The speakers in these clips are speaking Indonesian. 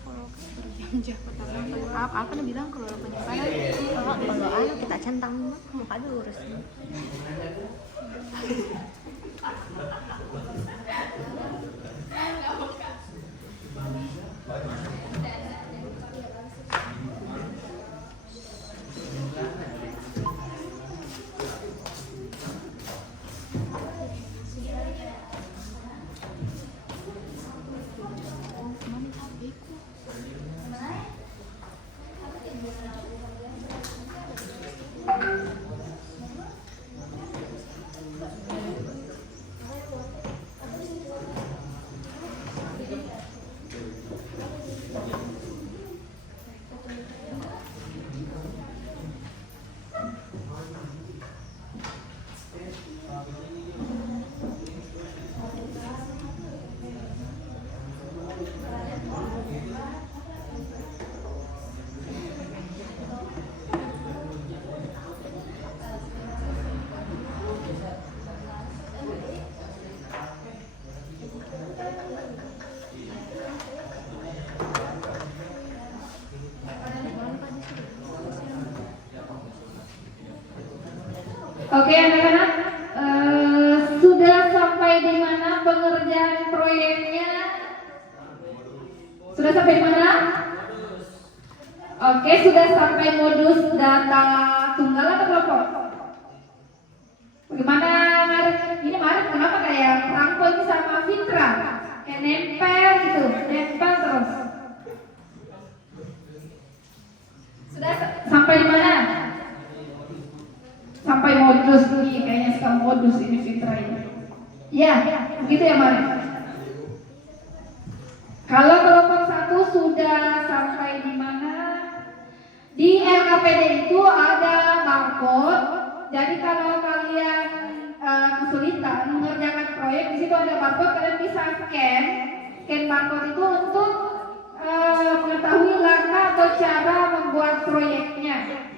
kalau berjam apa nih bilang kalau penyimpanan kalau kita centang muka lurus. Oke anak-anak, sudah sampai di mana pengerjaan proyeknya? Sudah sampai di mana? Oke, sudah sampai modus data tunggal atau kelompok? Bagaimana Marif? Ini Marif kenapa kayak Rangko ini sama Fitra? Kayak nempel gitu, nempel terus. Sudah sampai di mana? Sampai modus nih, kayaknya sekarang modus ini Fitra ini. Ya, begitu ya Marif. Kalau kelompok 1 sudah sampai di mana? Di LKPD itu ada barcode. Jadi kalau kalian kesulitan mengerjakan proyek, di situ ada barcode, kalian bisa scan barcode itu untuk mengetahui langkah atau cara membuat proyeknya.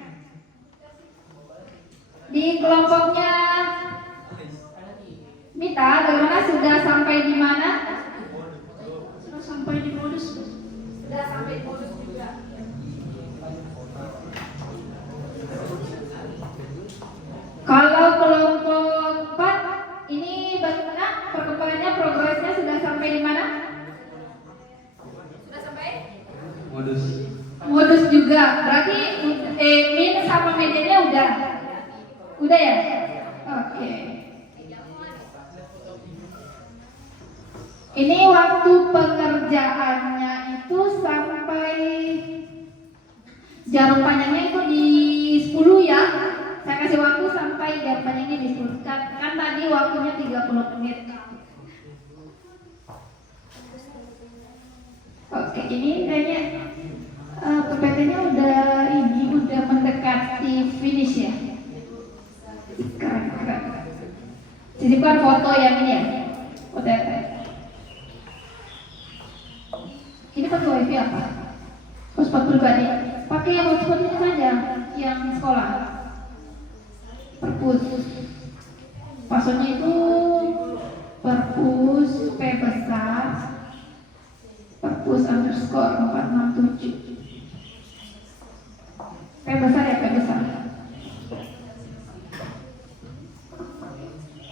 Di kelompoknya Mita, bagaimana sudah sampai di mana? Sudah sampai di modus. Sudah sampai di modus juga. Kalau kelompok 4 ini bagaimana perkembangannya, progresnya sudah sampai di mana? Sudah sampai? Modus juga. Berarti min sama medianya udah. Udah ya? Oke. Ini waktu pengerjaannya itu sampai jarum panjangnya itu di 10 ya. Saya kasih waktu sampai jarum panjangnya di 10. Kan tadi waktunya 30 menit. Oke, ini kayaknya PPT-nya udah mendekati finish ya. Keren. Sisipkan foto yang ini ya. Foto yang ini pakai wifi apa? Hotspot pribadi. Pakai yang hotspot ini saja, yang sekolah. Perpus. Passwordnya itu perpus P besar perpus underscore 467. P besar ya, P besar.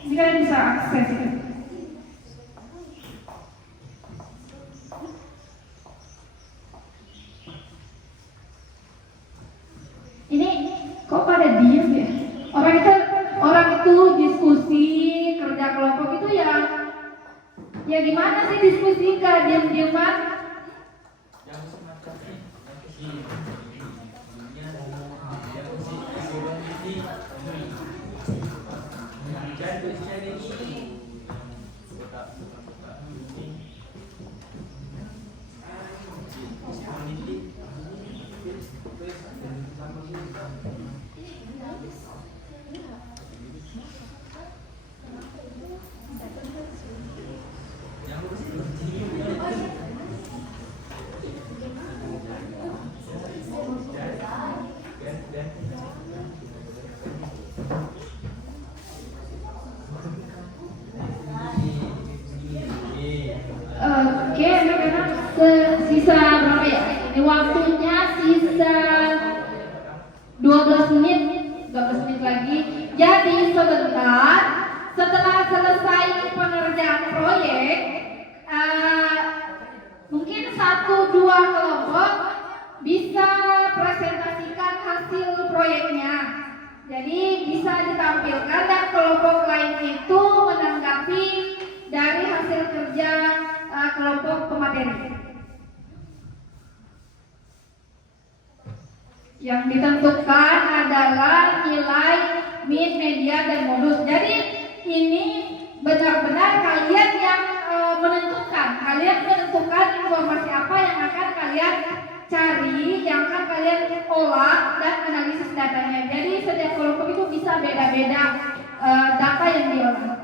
Ini kalian bisa akses itu. Ini kok pada diem ya? Orang itu diskusi kerja kelompok itu ya gimana sih diskusi gak diem-dieman? Sisa berapa ya? Ini waktunya sisa 12 menit, 12 menit lagi. Jadi sebentar setelah selesai pengerjaan proyek, mungkin 1-2 kelompok bisa presentasikan hasil proyeknya. Jadi bisa ditampilkan dan kelompok lain itu menanggapi dari hasil kerja kelompok pemateri. Yang ditentukan adalah nilai min, media, dan modus. Jadi ini benar-benar kalian yang menentukan. Kalian menentukan informasi apa yang akan kalian cari, yang akan kalian olah dan analisis datanya. Jadi setiap kelompok itu bisa beda-beda data yang diolah.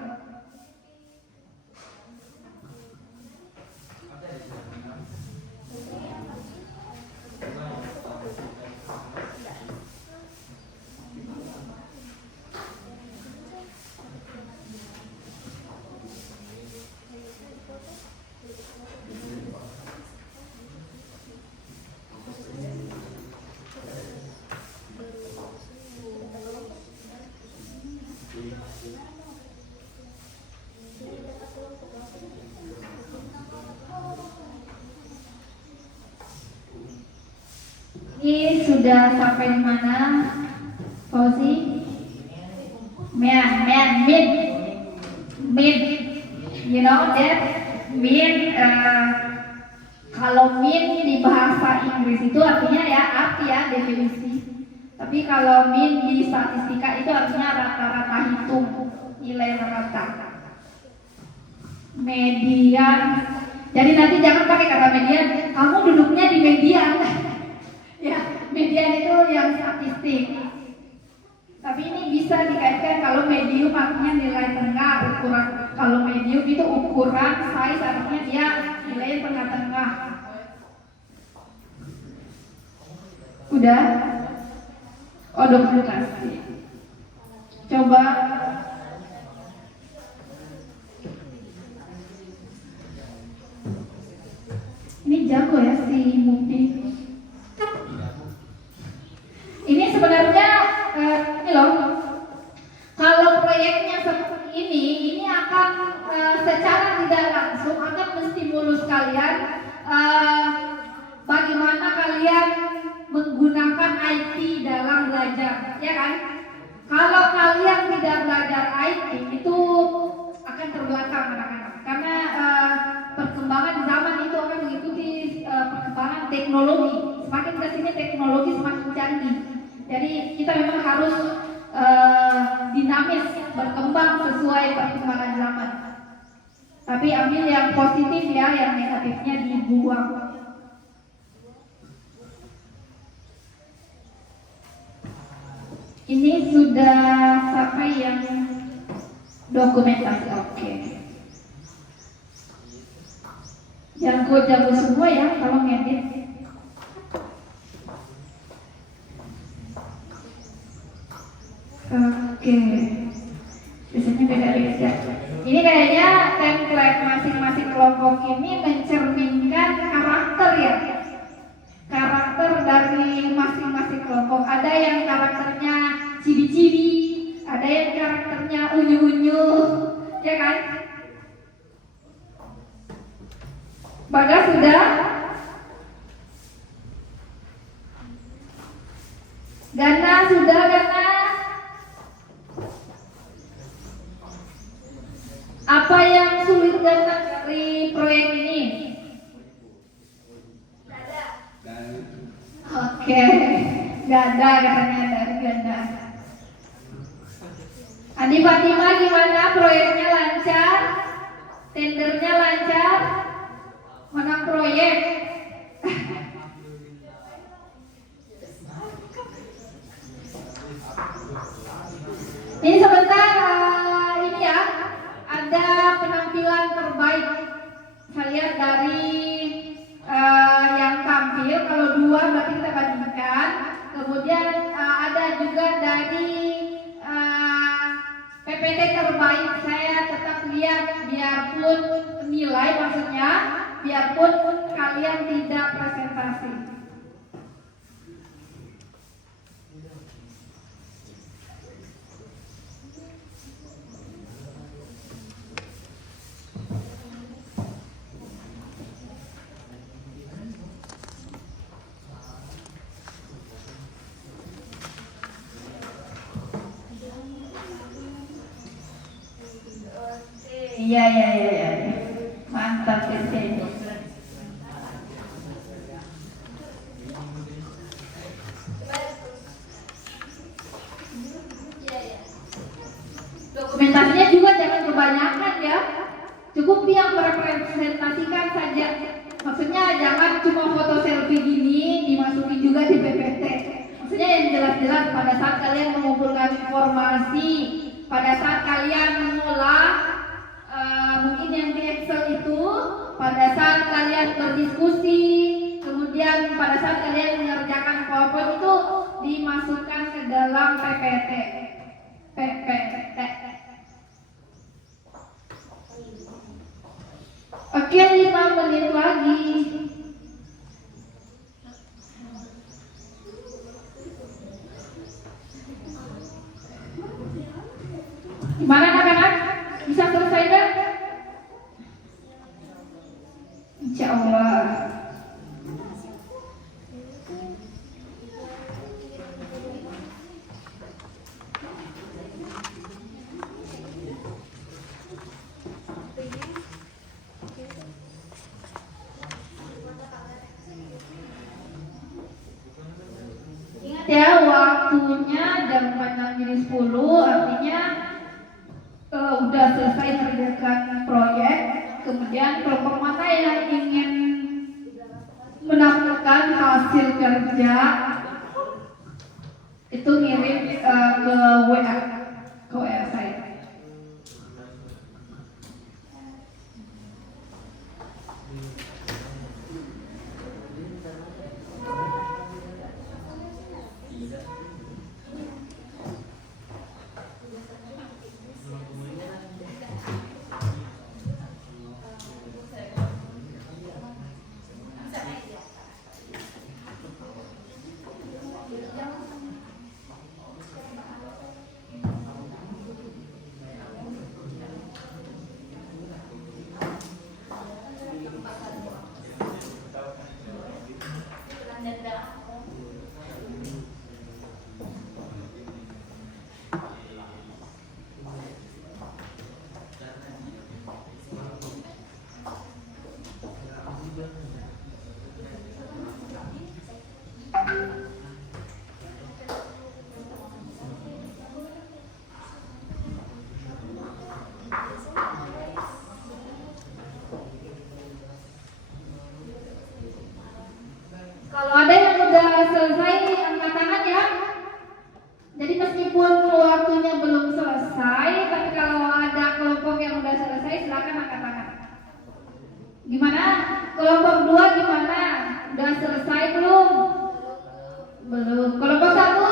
Ini sudah sampai di mana, Fauzi? Min, you know that min, kalau min di bahasa Inggris itu artinya ya arti ya definisi. Tapi kalau min di statistika itu artinya rata-rata hitung, nilai rata. Median. Jadi nanti jangan pakai kata median, kamu duduknya di median. Ya, median itu yang statistik. Tapi ini bisa dikaitkan kalau medium artinya nilai tengah, ukuran. Kalau medium itu ukuran, size artinya dia nilai tengah-tengah. Udah? Oh, dokumentasi. Coba. Ini jago ya si Mukti. Ini sebenarnya ini loh, kalau proyeknya seperti ini akan secara tidak langsung akan menstimulus kalian bagaimana kalian menggunakan IT dalam belajar, ya kan? Kalau kalian tidak belajar IT itu akan terbelakang anak-anak, karena perkembangan zaman itu akan mengikuti perkembangan teknologi. Semakin kesini teknologi semakin canggih. Jadi kita memang harus dinamis, berkembang sesuai perkembangan zaman. Tapi ambil yang positif ya, yang negatifnya dibuang. Ini sudah sampai yang dokumentasi, oke. Jago-jago semua ya kalau ngedit. Oke, biasanya beda-beda. Ini kayaknya template masing-masing kelompok ini mencerminkan karakter ya, karakter dari masing-masing kelompok. Ada yang karakternya cibi-cibi, ada yang karakternya unyu-unyu, ya kan? Bagas sudah? Gana sudah, Gana? Apa yang sulit Gana dari proyek ini? Oke, gak ada katanya dari Gana. Adi Fatima gimana? Proyeknya lancar? Tendernya lancar? Menang proyek? Ini sebentar, ini ya, ada penampilan terbaik. Saya lihat dari yang tampil, kalau 2 berarti kita bandingkan. Kemudian ada juga dari PPT terbaik. Saya tetap lihat biarpun nilai, maksudnya biarpun kalian tidak presentasi. Iya, iya, iya, iya. Mantap ya, Sen. Dokumentasinya juga jangan kebanyakan ya. Cukup yang merepresentasikan saja. Maksudnya jangan cuma foto selfie gini dimasukin juga di PPT. Maksudnya yang jelas-jelas pada saat kalian mengumpulkan informasi, pada saat kalian mengolah mungkin yang di Excel itu, pada saat kalian berdiskusi, kemudian pada saat kalian mengerjakan PowerPoint itu dimasukkan ke dalam PPT. Oke, 5 menit lagi. Gimana anak-anak? Bisa selesai kan? Insya Allah. Ingat ya, waktunya jam 4:10, artinya udah selesai mengerjakan proyek. Kemudian kelompok mana yang ingin menampilkan hasil kerja itu ngirim ke WA saya. Kalau ada yang udah selesai, angkat tangan ya. Jadi meskipun waktunya belum selesai, tapi kalau ada kelompok yang udah selesai, silakan angkat tangan. Gimana? Kelompok 2 gimana? Udah selesai belum? Belum. Kelompok 1?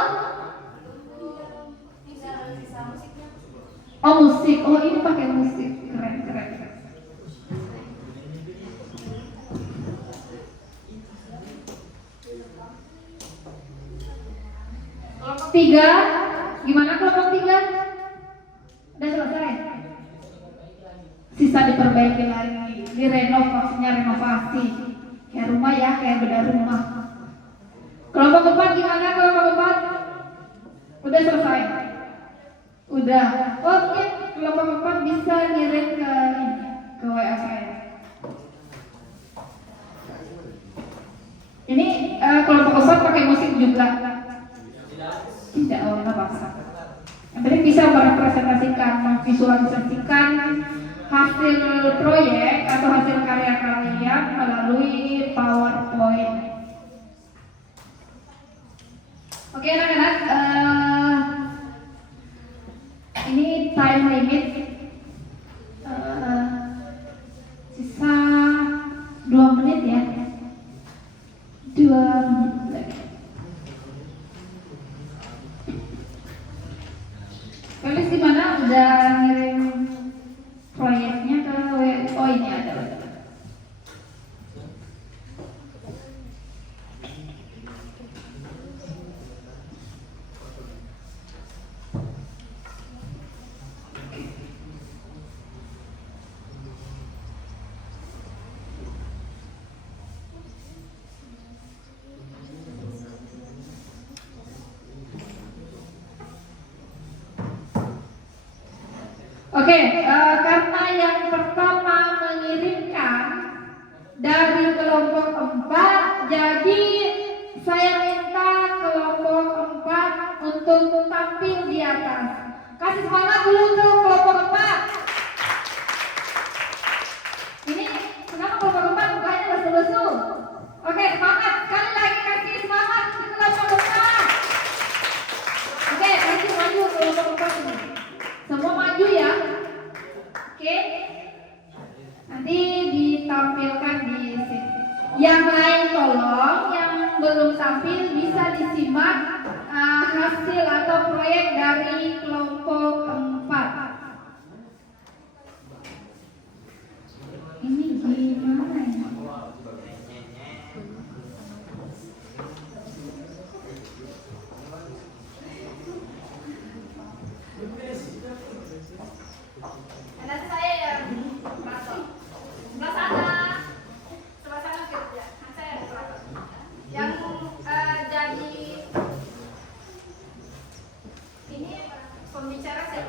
Oh, musik. Oh, ini pakai musik. Keren, keren. Kelompok 3, gimana kelompok 3? Udah selesai? Sisa diperbaiki lagi, direnov, maksudnya renovasi. Kayak rumah ya, kayak beda rumah. Kelompok 4 gimana kelompok 4? Udah selesai? Udah. Oke, kelompok 4 bisa ngirim ke WA saya. Ini kelompok 4 pakai musik juga. Tidak, oh nggak paksa. Yang penting bisa merepresentasikan, memvisualisasikan hasil proyek atau hasil karya kalian melalui PowerPoint. Oke anak-anak, ini time limit sisa 2 menit ya. 2 menit lagi. Felis di mana udah ngirim proyeknya ke oh ini ada. kasih semangat dulu untuk kelompok 4. Ini kenapa kelompok 4 mukanya lesu-lesu? Oke, semangat. Sekali lagi kasih semangat untuk kelompok 4. Oke, maju kelompok 4 ini. Semua maju ya. Oke. Nanti ditampilkan di sini. Yang lain tolong, yang belum tampil bisa disimak hasil atau proyek dari kelompok 4. Ini gimana ya? Nanti saya yang masuk. Sebelah sana. Sebelah sana kerja. Nanti saya yang berapa? Yang jadi ini pembicara saya.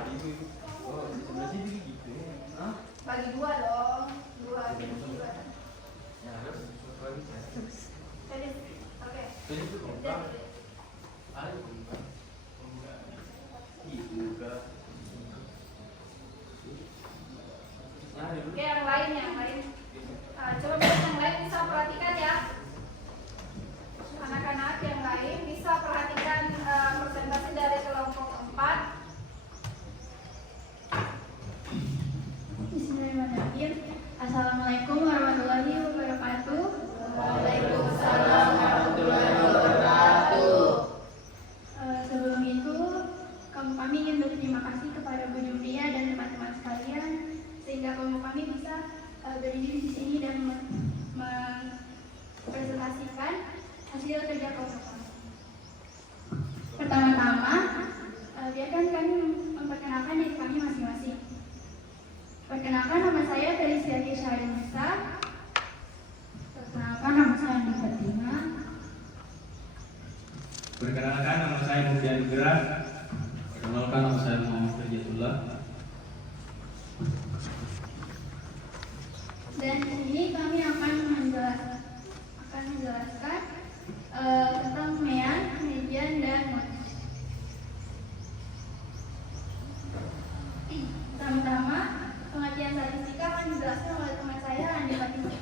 Bagi dua dong. Dua. Jadi, oke. Oke, yang lain. Coba yang lain bisa perhatikan ya. Anak-anak yang lain bisa perhatikan presentasi dari kelompok 4. Bismillahirrahmanirrahim. Assalamualaikum warahmatullahi wabarakatuh. Waalaikumsalam warahmatullahi wabarakatuh. Sebelum itu, kami ingin berterima kasih kepada Bu Julia dan teman-teman sekalian sehingga kami bisa berdiri di sini dan mempresentasikan hasil kerja kelompok kami. Pertama-tama, biarkan kami memperkenalkan diri kami masing-masing. Perkenalkan, nama saya Felicia Syarisa. Perkenalkan, nama saya Andi Fatima. Perkenalkan, nama saya Mufian Gerak. Perkenalkan, nama saya Muhammad Fajatullah. Dan ini kami akan menjelaskan tentang mean, median, dan mode. Pertama-tama, pengertian statistika akan dijelaskan oleh teman saya Andi Fatima.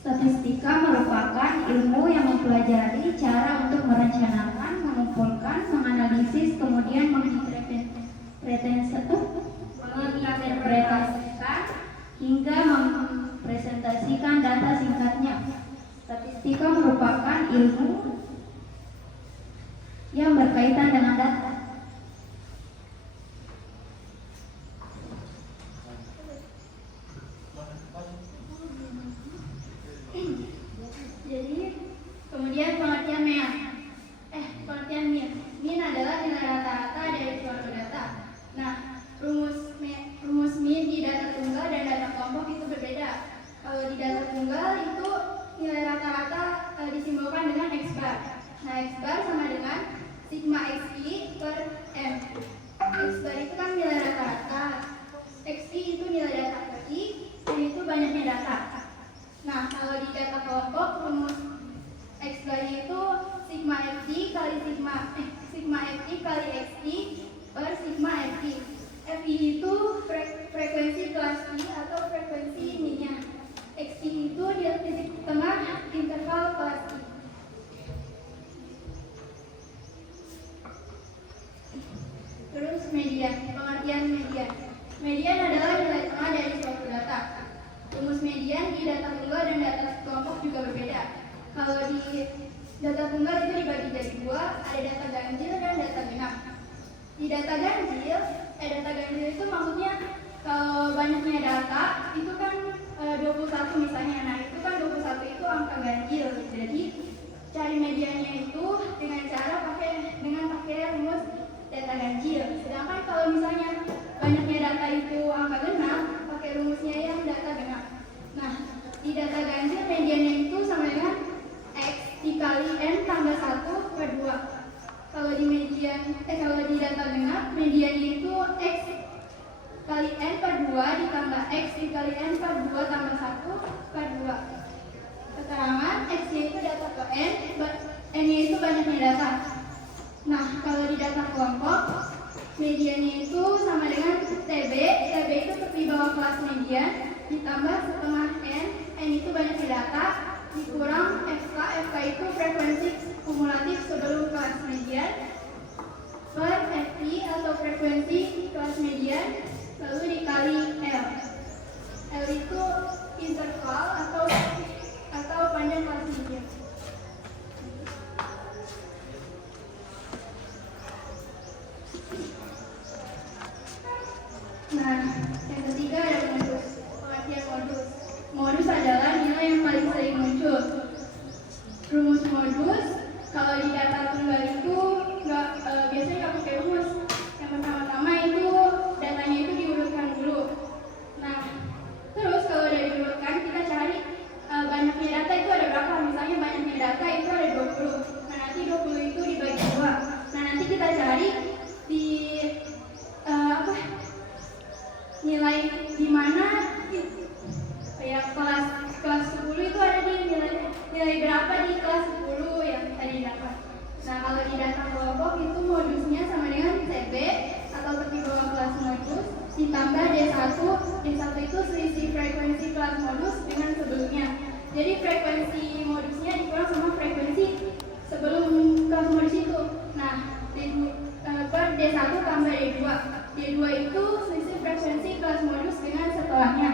Statistika merupakan ilmu yang mempelajari cara untuk merencanakan, mengumpulkan, menganalisis, kemudian menginterpretasikan hingga mempresentasikan data singkatnya. Statistika merupakan ilmu yang berkaitan dengan data. Jadi, kemudian pengertian mean. Pengertian mean. Mean adalah nilai rata-rata dari suatu data. Nah, rumus mean di data tunggal dan data kelompok itu berbeda. Kalau di data tunggal itu nilai rata-rata disimbolkan dengan X bar. Nah, X bar sama dengan sigma XI per M. X bar itu kan nilai rata-rata. XI itu nilai data I, dan itu banyaknya data. Nah, kalau di data kelompok, rumus X bar itu sigma FI kali sigma FI kali XI per sigma FI. FI itu frekuensi kelas I atau frekuensi minnya. XI itu dia titik tengah interval kelas I. Terus median, pengertian median. Median adalah nilai tengah dari suatu data. Rumus median di data tunggal dan data kelompok juga berbeda. Kalau di data tunggal itu dibagi jadi dua, ada data ganjil dan data genap. Di data ganjil itu maksudnya kalau banyaknya data itu kan 21 misalnya. Nah, itu kan 21 itu angka ganjil. Jadi cari mediannya itu dengan cara pakai rumus data ganjil. Sedangkan kalau misalnya banyaknya data itu angka genap, pakai rumusnya yang data genap. Nah, di data ganjil mediannya itu sama dengan X dikali N tambah 1 per 2. Kalau di data genap mediannya itu X kali N per 2 ditambah X dikali N per 2 tambah 1 per 2. Keterangan X-nya itu data ke N, N-nya itu banyaknya data. Nah, kalau di di data kelompok, mediannya itu sama dengan TB. TB itu tepi bawah kelas median, ditambah setengah N itu banyak data, dikurang FK. FK itu frekuensi kumulatif sebelum kelas median, per FI atau frekuensi kelas median, lalu dikali L. L itu interval atau panjang kelas median. Nah, yang ketiga ada modus. Pengertian modus. Modus adalah nilai yang paling sering muncul. Rumus modus, kalau di data tunggal itu biasanya nggak pakai rumus. Yang pertama-tama itu datanya itu diurutkan dulu. Nah, terus kalau udah diurutkan kita cari banyaknya data itu ada berapa. Misalnya banyaknya data itu ada 20. Nah, nanti 20 itu dibagi 2. Nah, nanti kita cari di nilai di mana ya kelas 10 itu ada di nilai berapa di kelas 10 yang tadi dapat. Nah, kalau di data kelompok itu modusnya sama dengan TB atau tepi bawah kelas modus ditambah D1. D1 itu selisih frekuensi kelas modus dengan sebelumnya. Jadi frekuensi modusnya dikurang sama frekuensi sebelum kelas modus itu. Nah, per D1 tambah D2. D2 itu selisih frekuensi kelas modus dengan setelahnya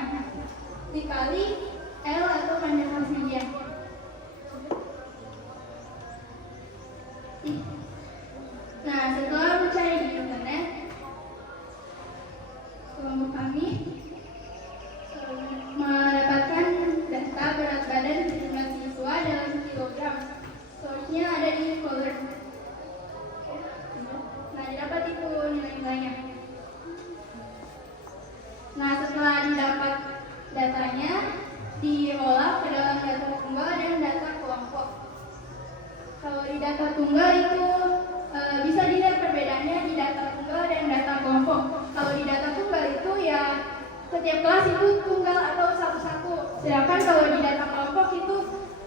dikali L atau panjang kelas median. Nah, setelah mencari di internet, kelompok kami mendapatkan data berat badan jumlah siswa dalam kilogram. Source-nya ada di Scholar. Nah, didapat itu nilai-nilainya. Nah, setelah didapat datanya, diolah ke dalam data tunggal dan data kelompok. Kalau di data tunggal itu bisa dilihat perbedaannya di data tunggal dan data kelompok. Kalau di data tunggal itu ya setiap kelas itu tunggal atau satu-satu. Sedangkan kalau di data kelompok itu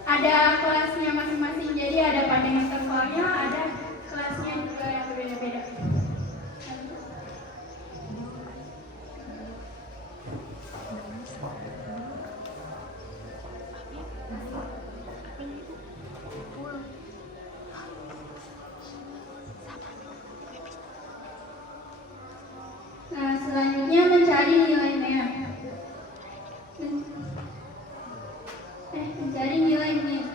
ada kelasnya masing-masing. Jadi ada panjang intervalnya, ada kelasnya juga yang berbeda-beda. Nah, selanjutnya mencari nilai-nilai. Mencari nilai-nilai.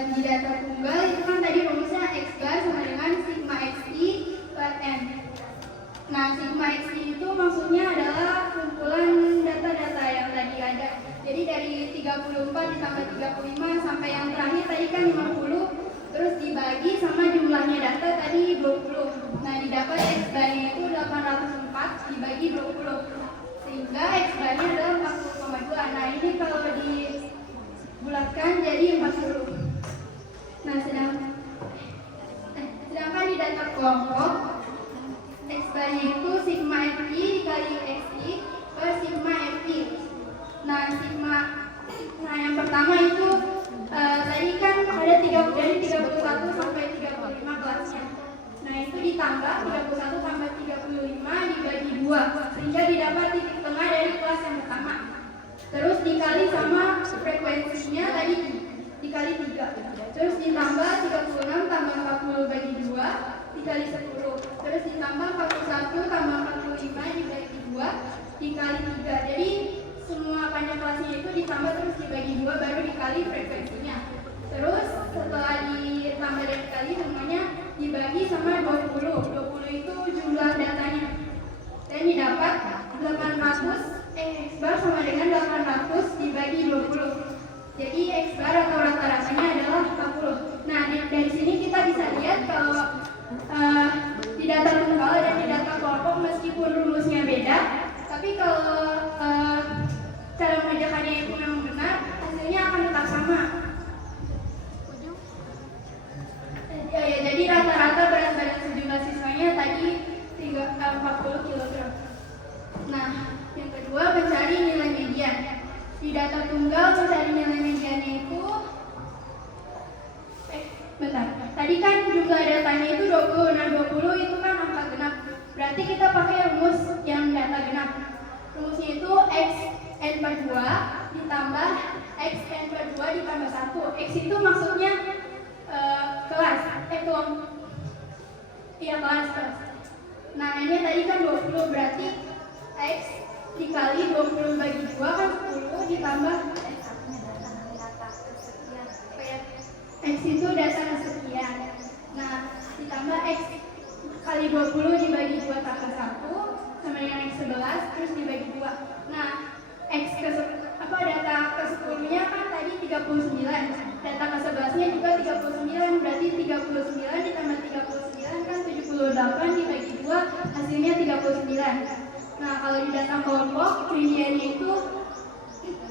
Di data tunggal itu kan tadi rumusnya X bar sama dengan sigma XI per N. Nah, sigma XI itu maksudnya adalah kumpulan data-data yang tadi ada. Jadi dari 34 ditambah 35 sampai yang terakhir tadi kan 50, terus dibagi sama jumlahnya data tadi 20. Nah, didapat X barnya itu 804 dibagi 20. Sehingga X barnya adalah 40,2. Nah, ini kalau dibulatkan jadi 40. Nah, sedangkan di data kelompok X barnya itu sigma FI dikali XI per sigma FI. Nah, yang pertama itu tadi kan ada 31 sampai 35 kelasnya. Nah, itu ditambah 31 tambah 35 dibagi 2 sehingga didapat titik tengah dari kelas yang pertama. Terus dikali sama frekuensinya tadi dikali 3. Terus ditambah 36 tambah 40 bagi 2 dikali 10. Terus ditambah 41 tambah 45 dibagi 2 dikali 3. Jadi semua panjang kelasnya itu ditambah terus dibagi 2 baru dikali frekuensinya. Terus setelah ditambah dan dikali semuanya dibagi sama 20. 20 itu jumlah datanya. Dan didapat 800 X bar sama dengan 800 dibagi 20. Jadi X bar atau rata-ratanya adalah 40. Nah, dari sini kita bisa lihat kalau di data tunggal dan di data kelompok meskipun rumusnya beda, tapi kalau cara mengerjakannya itu memang benar, hasilnya akan tetap sama. kedua mencari nilai median. Di data tunggal mencari nilai mediannya itu bentar. Tadi kan jumlah datanya itu 20. Nah, 20 itu kan angka genap. Berarti kita pakai rumus yang data genap. Rumusnya itu xn per 2 ditambah xn per 2 ditambah 1. X itu maksudnya kelas, kelompok. Iya, kelas. Nah, ini tadi kan 20, berarti x dikali 20 bagi 2 kan 10 ditambah x itu data kesekian. Nah, ditambah x kali 20 dibagi 2 tambah 1 sama dengan x 11 terus dibagi 2. Nah, data ke-10 nya kan tadi 39. Data ke-11 nya juga 39, berarti 39 ditambah 39 kan 78 dibagi 2 hasilnya 39. Nah, kalau di data kelompok mediannya itu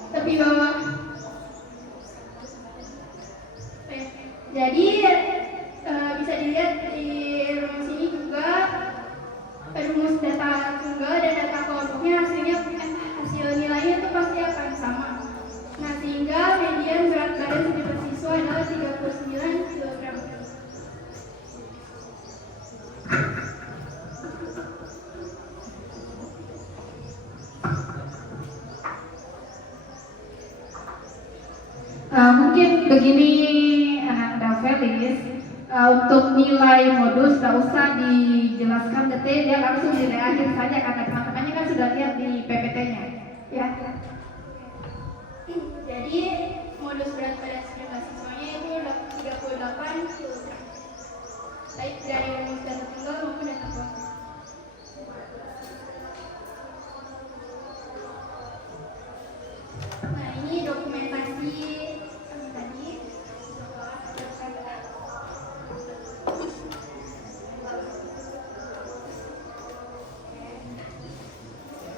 tepi bawah. Jadi bisa dilihat di rumus ini juga rumus data tunggal dan data kelompoknya hasil nilainya itu pasti akan sama. Nah, sehingga median berat badan setiap siswa adalah 39 kg. Mungkin begini anak Davelis, untuk nilai modus tidak usah dijelaskan detail, dia langsung nilai akhir saja karena teman-temannya kan sudah lihat di PPT-nya. Ya. Jadi modus berat badan setiap siswanya itu 38 kg. Baik dari rumus data tunggal maupun data kelompok. Nah, ini dokumentasi tadi.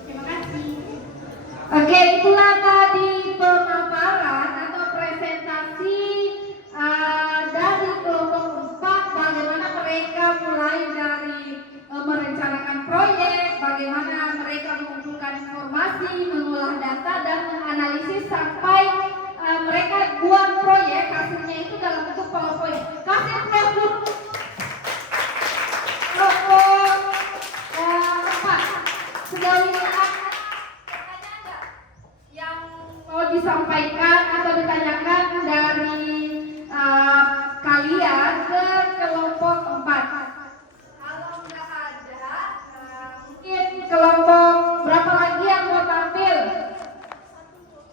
Terima kasih. Oke, itulah tadi pemaparan atau presentasi dari kelompok 4, bagaimana mereka mulai dari merencanakan proyek, bagaimana mereka mengumpulkan informasi, mengolah data dan menganalisis sampai mereka buat proyek, hasilnya itu dalam bentuk PowerPoint. Kasih kelompok 4 sejauh ini yang mau disampaikan atau ditanyakan dari kalian ke kelompok 4. Kalau nggak ada, mungkin kelompok berapa lagi yang mau tampil?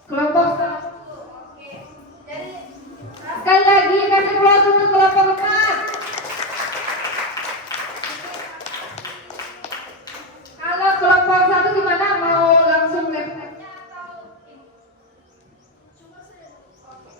Kelompok 1. Oke. Jadi sekali lagi kasih kelompok untuk kelompok 4. Kalau kelompok 1 gimana? Mau langsung laptopnya atau ini? Cuma saya. Oke.